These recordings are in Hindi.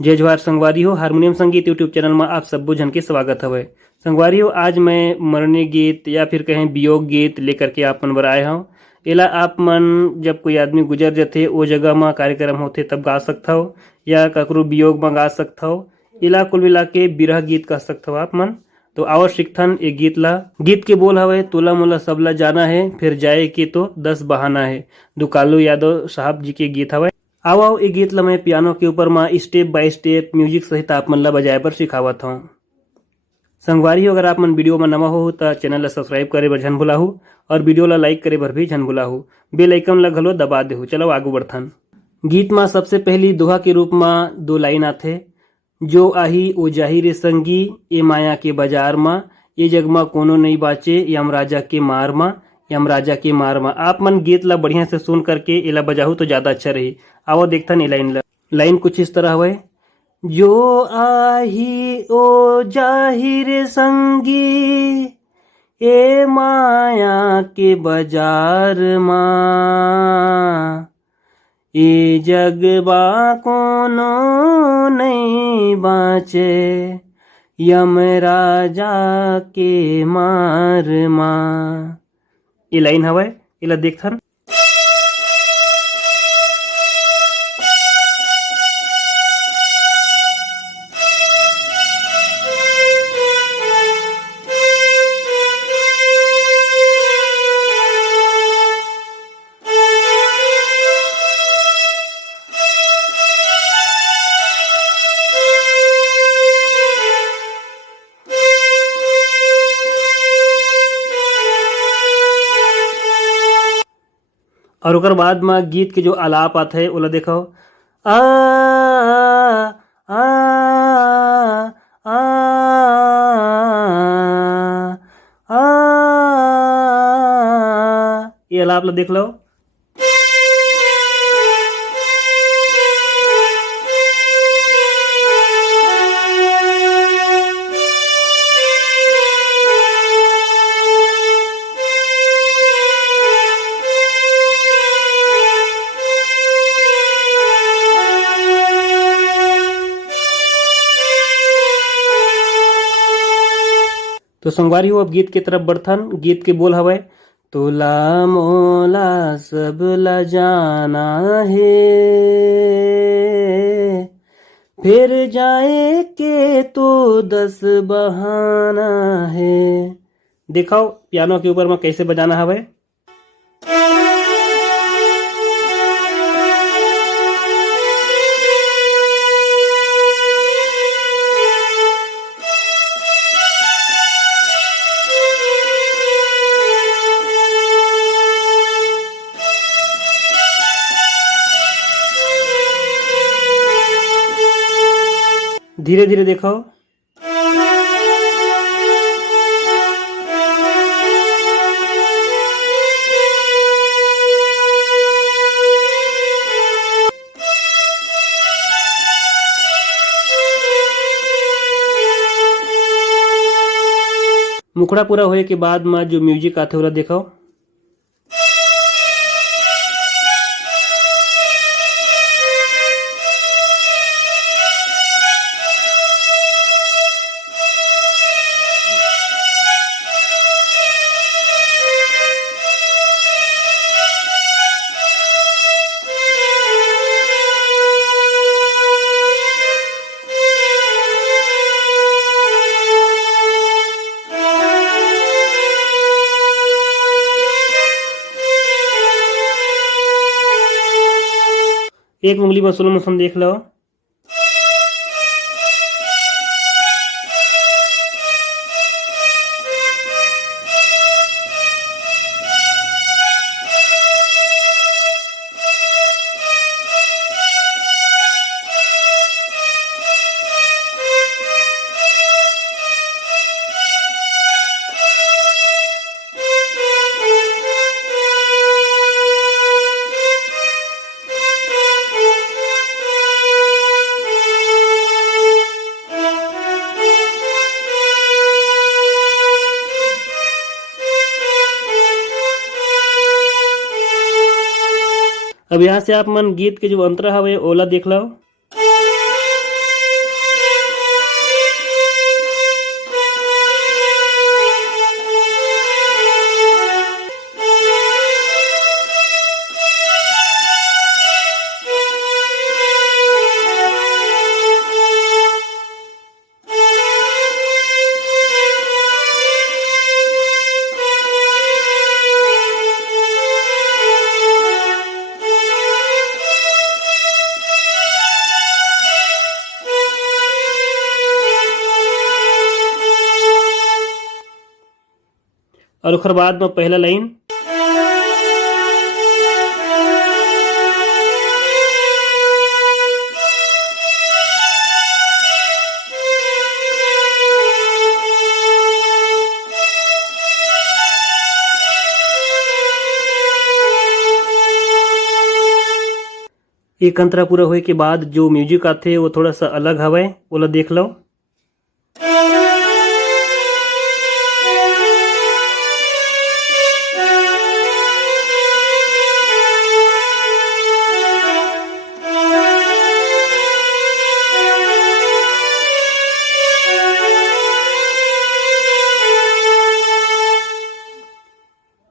जय जवाहर संगवारी हो। हारमोनियम संगीत यूट्यूब चैनल में आप सब्बो जन के स्वागत हवे। संगवारी हो, आज मैं मरनी गीत या फिर कहें वियोग गीत लेकर के आप मन बर आए हूँ। एला आप मन जब कोई आदमी गुजर जाते ओ जगह में कार्यक्रम होते तब गा सकता हो या ककरो वियोग में गा सकता हो। एला कुल मिला के बिरह गीत कह सकता हो आप मन। तो आओ सिकथन ए गीत ला। गीत के बोल हवे, तोला मोला सबला जाना है, फिर जाए के तो 10 बहाना है। दुकालू यादव साहब जी के गीत हवे। आओ आओ ये गीत ला मैं पियानो के ऊपर में स्टेप बाय स्टेप म्यूजिक सहित आप मन ला बजाए पर सिखावत हूँ। संगवारी हो, अगर आप मन वीडियो में नवा हो तो चैनल ला सब्सक्राइब करे बर झन भुलाहू और वीडियो ला लाइक करे बर भी झन भुलाहू। बेल आइकन ला घलो दबा देहू। चलो आगू बढ़थन। गीत में सबसे पहली दोहा के रूप में 2 लाइन आथे। जो आही ओ जाही रे संगी, ए माया के बाजार में, ये जग में कोनो नहीं बाचे, यमराजा के मार में, यमराजा के मार में। आप मन गीत ला बढ़िया से सुन करके एला बजाहू तो ज्यादा अच्छा रही। आओ देखथन ये लाइन ला। लाइन कुछ इस तरह हवे। जो आही ओ जाही रे संगी, ए माया के बाजार माँ, ए जगबा कोनो नहीं बाचे, यमराजा के मार माँ। ये लाइन हवे, एला देखथन। और ओकर बाद में गीत के जो आलाप आते है ओला देखो। आ आ आ आ ये आलाप ला देख लो। तो संगवारी हो, अब गीत की तरफ बढ़थन। गीत के बोल हवे। तोला मोला सब ला जाना है, फिर जाए के तो 10 बहाना है। दिखाओ पियानो के ऊपर में कैसे बजाना हवे। धीरे धीरे देखो। मुखड़ा पूरा होए के बाद में जो म्यूजिक आते होला देखो। एक उंगली में स्लो मोशन देख लो। अब यहाँ से आप मन गीत के जो अंतरा हवे ओला देख लो। और ओकर बाद में पहला लाइन एक अंतरा पूरा होए के बाद जो म्यूजिक आथे वो थोड़ा सा अलग हवे, ओला देख लो।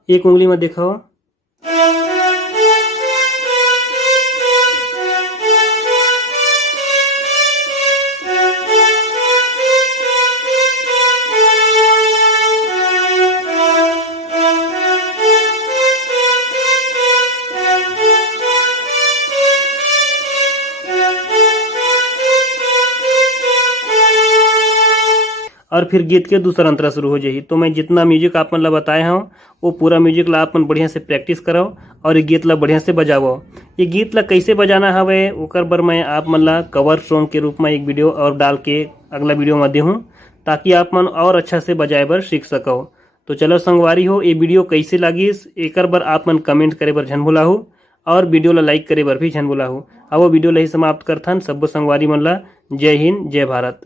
एक उंगली में देखो। और फिर गीत के दूसरा अंतरा शुरू हो जाही। तो मैं जितना म्यूजिक आप मन ला बताए हूँ वो पूरा म्यूजिक ला आप मन बढ़िया से प्रैक्टिस करो और ये गीत ला बढ़िया से बजावो। ये गीत ला कैसे बजाना हवे ओकर बर मैं आप मन ला कवर सॉन्ग के रूप में एक वीडियो और डाल के अगला वीडियो में देहूँ, ताकि आप मन और अच्छा से बजाए बर सीख सको। तो चलो संगवारी हो, ये वीडियो कैसे लागिस एकर बर आप मन कमेंट करे बर झन भुलाहू और वीडियो ला लाइक करे बर भी झन भुलाहू। अब वो वीडियो ला ही समाप्त करथन। सब्बो संगवारी मन ला जय हिंद, जय भारत।